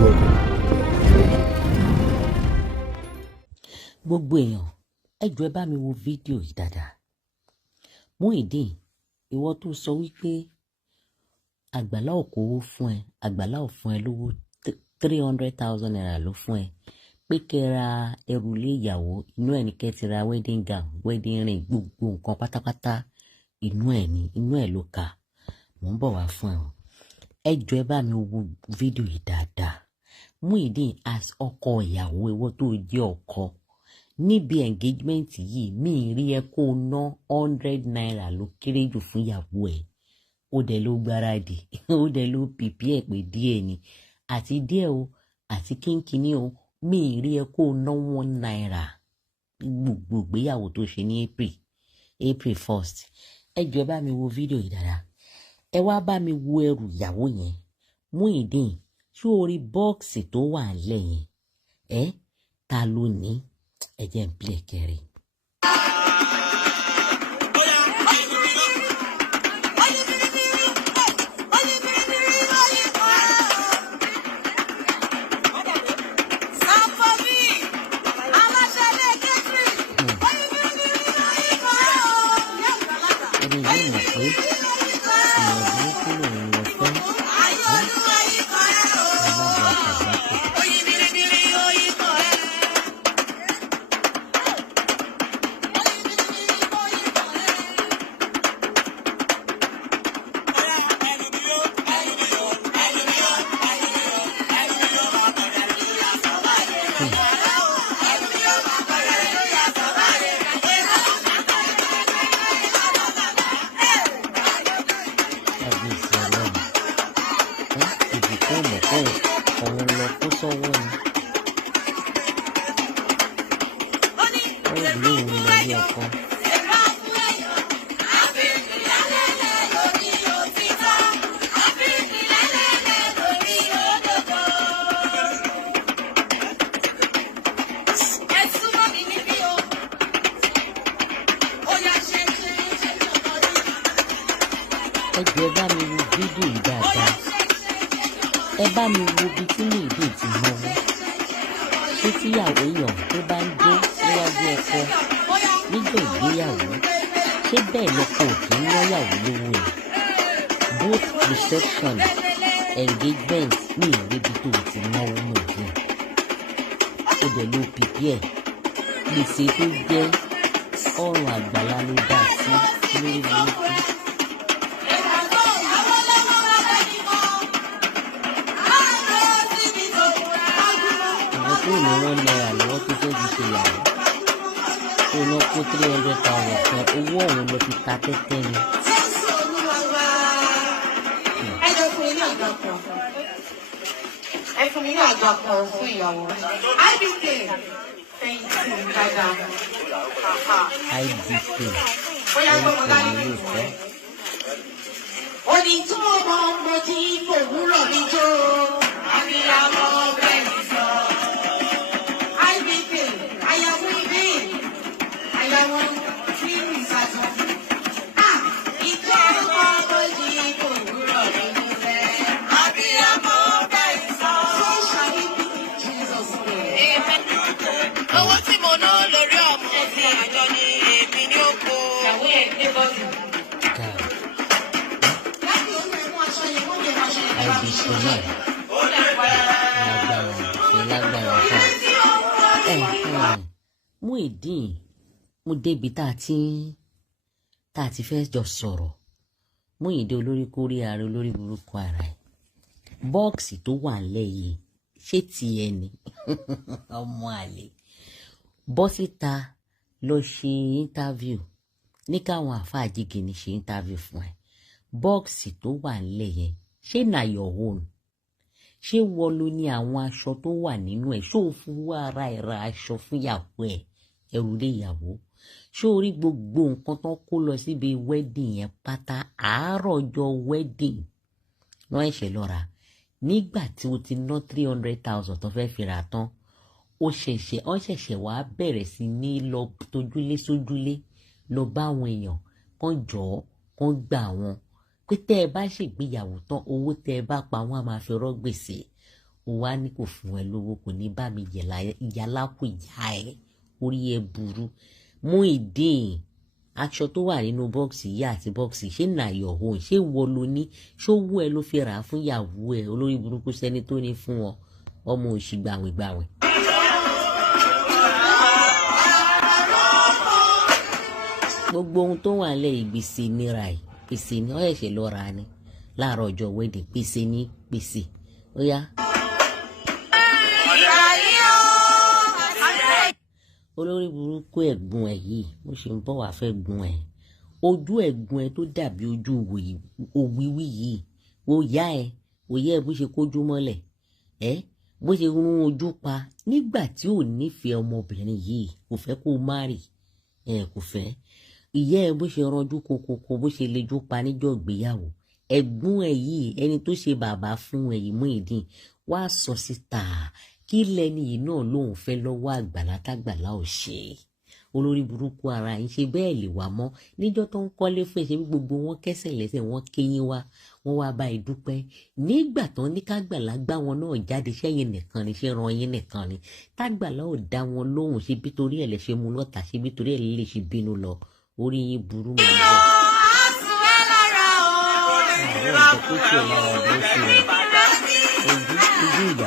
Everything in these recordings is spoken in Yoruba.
Welcome. Gbogbo èèyàn ẹ jọ̀ọ́ ẹ bá mi wo fídíò yìí dáadáa. Muyideen, ìwọ tó sọ wípé Àgbàlá ò kówó fún ẹ, Àgbàlá ò fún ẹ lówó 300,000 naira ló fún ẹ pé kẹ́ ra ẹrù lé ìyàwó, inú ẹ̀ ní kẹ́ ti ra wedding gown, wedding ring, gbogbo nǹkan pátápátá inú ẹ̀ ló kà. Mò ń bọ̀ wá fún ẹ o. Ẹ jọ̀ọ́ ẹ bá mi wo fídíò yìí dáadáa. Muyideen as ọkọ ìyàwó, ìwọ tó jẹ́ ọkọ níbi engagement yìí, mi rí ẹ kó ná 100 naira ló kéré jù fún ìyàwó ẹ. Ó dẹ̀ ló gbáradì, ó dẹ̀ ló pìpì ẹ̀ pé díẹ̀ ni, àti díẹ̀ o àti kínkínní o, mi rí ẹ kó ná 1 naira gbogbo ìgbéyàwó tó ṣe ní April 1st. Ẹ jọ̀ọ́ ẹ bá mi wo fídíò yìí dáadáa. Ẹ wá bá mi wo ẹrù ìyàwó yẹn. Muyideen, ṣé o rí bọ́ọ̀sì tó wà lẹ́yìn? Ta ló ní? Ẹ jẹ́ n play kẹrin. Ẹ jọ̀ọ́ ẹ bá mi wo fídíò yìí dáadáa. Ẹ bá mi wo ibi tí Muyideen ti náwó. Ṣé tíyàwó èèyàn tó bá ń dé níwájú ọkọ nígbà ìgbéyàwó, ṣé bẹ́ẹ̀ lọkọ ò kí ń náyàwó lówó ni? Both reception, engagement ní ìrébi tó ti náwó Muyideen. Ó dẹ̀ ló pìpì ẹ̀. Gbèsè tó jẹ́ ọrùn Àgbàlá ló dá sí lórí burúkú. Ó ní 1 naira lọ́wọ́ tó fẹ́ fi ṣe ìyàwó. Ó ná kó 300,000 fún owó ọ̀hún lọ fi ta tẹ́tẹ́ ni. Ẹ fún mi ní àgbà kan fún ìyàwó. IBK. Bóyá gbọ́dọ̀ láti fi fún ẹ. Òní tí mo mọ ọmọ tí kò wúlò ní jó. Àbíyamọ bẹ́ẹ̀ ni sọ. IBK, àyàwó ìbí, àyàwó tí ń sàtọ̀. Ìjọ ọmọ tí kò wúlò ní jó. Àbíyamọ bẹ́ẹ̀ ni sọ. Owó tí mo ná lórí ọmọ tí àjọ ni èmi ní oko. Ìyàwó ẹ̀ gbé bọ́ọ̀lù. IBK náà lágbára fún Muyideen, mo débi tá a ti fẹ́ jọ sọ̀rọ̀. Muyideen olórí kórí ààrẹ olórí burúkú ara ẹ̀. Bọ́ọ̀sì tó wà lẹ́yìn ṣé tiẹ̀ ni? Ọmọ àlè. Bọ́ síta lọ ṣe interview ní káwọn àfáà jígini ṣe interview fún ẹ. Bọ́ọ̀sì tó wà lẹ́yìn ṣé na your own? Ṣé wọ́n ló ní àwọn aṣọ tó wà nínú ẹ̀? Ṣé o fowó ara ẹ̀ ra aṣọ fún ìyàwó ẹ̀, ẹrù lé ìyàwó? Ṣé o rí gbogbo nǹkan tán kó lọ síbi wedding yẹn pátá? Àárọ̀ ọjọ́ wedding wọ́n ẹ̀ṣẹ̀ lọ rà. Nígbà tí o ti ná 300,000 tó fẹ́ fi rà tán, wọ́n ṣẹ̀ṣẹ̀ wá bẹ̀rẹ̀ sí ní lọ tójúlé sójúlé lọ bá àwọn èèyàn kán jọ̀ọ́ kán gbà wọn. Pé tẹ́ ẹ bá ṣègbéyàwó tán, owó tẹ́ ẹ bá pa wọ́n á máa fi rọ́ gbèsè. ó wá ní kò fún ẹ lówó, kò ní bá mi ìyá lápò ìyá ẹ, orí ẹ burú. Muyideen, aṣọ tó wà nínú bọ́ọ̀sì yìí àti bọ́ọ̀sì ṣé nàyọ̀ òun ṣé wọ ló ní, ṣó wú ẹ ló fi rà á fún ìyàwó ẹ, olórí burúkú sẹ́ni tó ní fún ọ, ọmọ òṣì gbàwìngbàwìn. Gbogbo ohun tó wà lẹ́ ìgbésẹ̀ nira ẹ̀, pèsè ní ọ̀ ẹ̀ṣẹ̀ lọ ra ni láàárọ̀ ọjọ́ wedding, pèsè ní pèsè ó yá. Olórí burúkú ẹ̀gbọ́n ẹ̀ yìí mo ṣe ń bọ̀ wá fẹ́ gun ẹ̀, ojú ẹ̀gbọ́n ẹ̀ tó dàbí ojú òwìwí yìí, ó yá ẹ bó ṣe kójú mọ́lẹ̀ bó ṣe rún ojú pa nígbà tí ò nífẹ̀ẹ́ ọmọbìnrin yìí, kò fẹ́ kó má rì kò fẹ́. Ìyá ẹ bó ṣe ranjú kokoko bó ṣe lejú pa níjọ́ ìgbéyàwó. Ẹ̀gbọ́n ẹ̀ yìí ẹni tó ṣe bàbá fún ẹ yìí Muyideen wá sọ síta kí lẹni yìí náà lòun fẹ́ lọ́wọ́ Àgbàlá t'Àgbàlá ò ṣe. Olórí burúkú ara yín ṣe bẹ́ẹ̀ lè wà mọ́ níjọ́ tó ń kọ́lé fún ẹ ṣe gbogbo wọn kẹsẹ̀ lẹ́sẹ̀ wọn kéyìn wá wọn wá bá ìdúpẹ́ nígbà tán ní k'Àgbàlá gbá wọn náà jáde sẹ́yìn nìkan ni ṣé ran yín nìkan ni t'Àgbàlá ò dá wọn lóhùn ṣe bí torí ẹ̀ lè ṣe mú lọ́tà ṣe bí torí ẹ̀ lè ṣe bínú lọ orí yín burú mọ́ bẹ́ẹ̀. àwọn ọ̀dọ́ tó tiẹ̀ lára ọ̀dọ́ sí ẹ̀ ojú ìyá.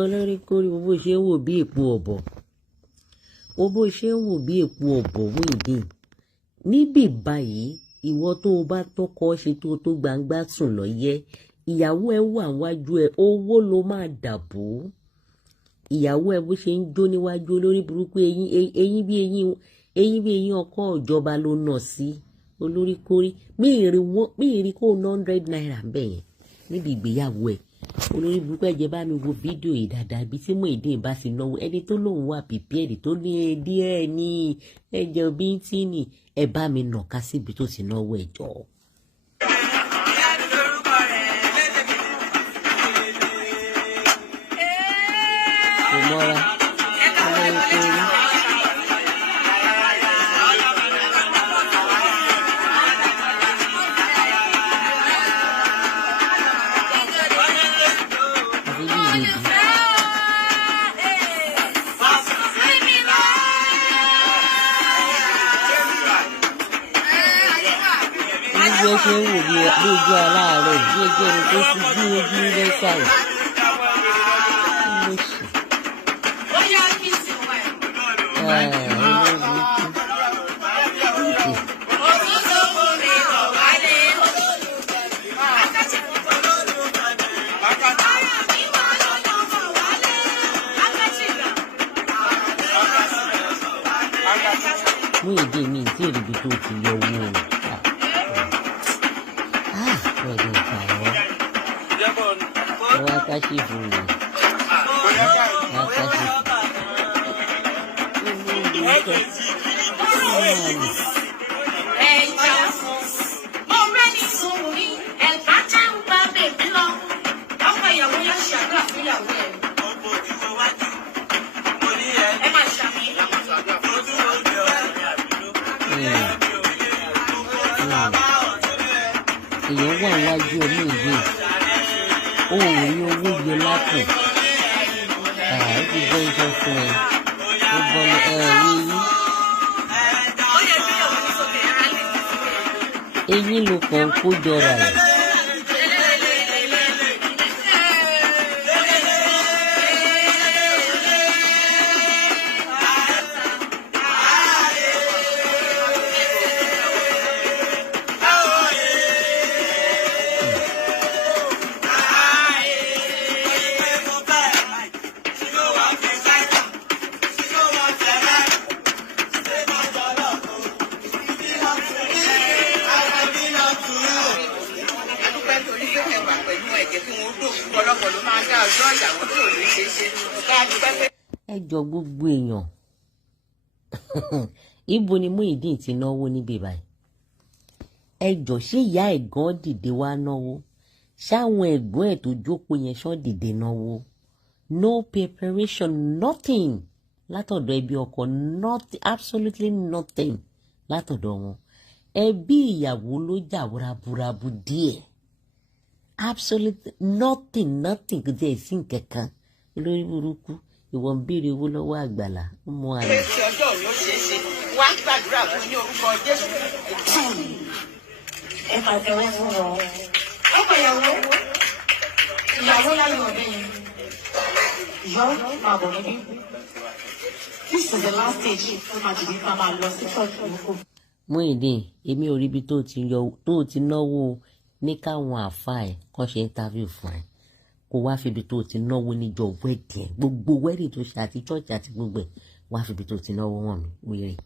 Olórí kórí bó ṣe ń wò bí èpo ọ̀bọ̀, bó ṣe ń wò bí èpo ọ̀bọ̀ Muyideen níbí báyìí ìwọ tó o bá tọkọ ṣe tó gbangba sùn lọ yẹ ìyàwó ẹ wà wájú ẹ owó ló máa dàbò. Ìyàwó ẹ bó ṣe ń jó níwájú olórí burúkú eyín bí eyín ọkọ ìjọba ló nà sí olórí kórí mí ìrì kó 100 naira bẹ́ẹ̀ níbi ìgbéyàwó ẹ. Olórí burúkú ẹ̀jẹ̀ bá mi wo fídíò yìí dáadáa bí tí Muyideen bá sì náwó ẹni tó lòun wà pípẹ́ẹ̀dì tó ní díẹ̀ ní ẹ̀jẹ̀ bíntì ní ẹ bá mi nà ká síbi tó ti náwó ẹ̀jọ̀. kò mọ́ra olórí kórí. Bí ó ṣe ń wò bí ojú aláàárẹ̀ bí ojú ẹni tó ti bí ojú lẹ́sàrẹ̀. Muyideen mi tí èrè ibi tó ti yọ owó o. Ọdún ìpààrọ̀ ọwọ́ akáṣífù rẹ̀ èèyàn wà wájú ọmọ ìwé ó rí owó yọ lápò ó ti gbọ́ iṣẹ́ fún ẹ ó bọ́ eyín ló kàn kó jọra ẹ̀. Ẹ jọ gbogbo èèyàn ibo ni Muyideen ti náwó níbí báyìí ẹ jọ̀ọ́ ṣé ìyá ẹ̀gán dìde wá náwó ṣáwọn ẹ̀gbọ́n ẹ̀ tó jókòó yẹn ṣán dìde náwó no preparation nothing látọ̀dọ̀ ẹbí ọkọ nothing absolutely nothing látọ̀dọ̀ wọn ẹbí ìyàwó ló jà buraburabu díẹ̀ absolutely nothing kò tiẹ̀ sí nǹkankan olórí burúkú ìwọ ń béèrè owó lọ́wọ́ Àgbàlá mú àná. ṣe ọjọ́ òní ó ṣeé ṣe wá gbàdúrà fún ní orúkọ Jésù. ẹ máa tẹ̀wé fún wọn. ọkọ ìyàwó láyọ̀ ọ̀dẹ́ yẹn ìyàwó máa bọ̀ níbí. This is the last stage tó máa dìbí ká máa lọ sí ṣọ́ọ̀ṣì lóko. Muyideen èmi ò rí ibi tó ti náwó ní káwọn àáfàá ẹ̀ kàn ṣe interview fún ẹ kó wá fi ibi tó ti náwó níjọ wedding gbogbo wedding tó ṣe àti church àti gbogbo ẹ̀ wá fi ibi tó ti náwó wọn mi wíìrì.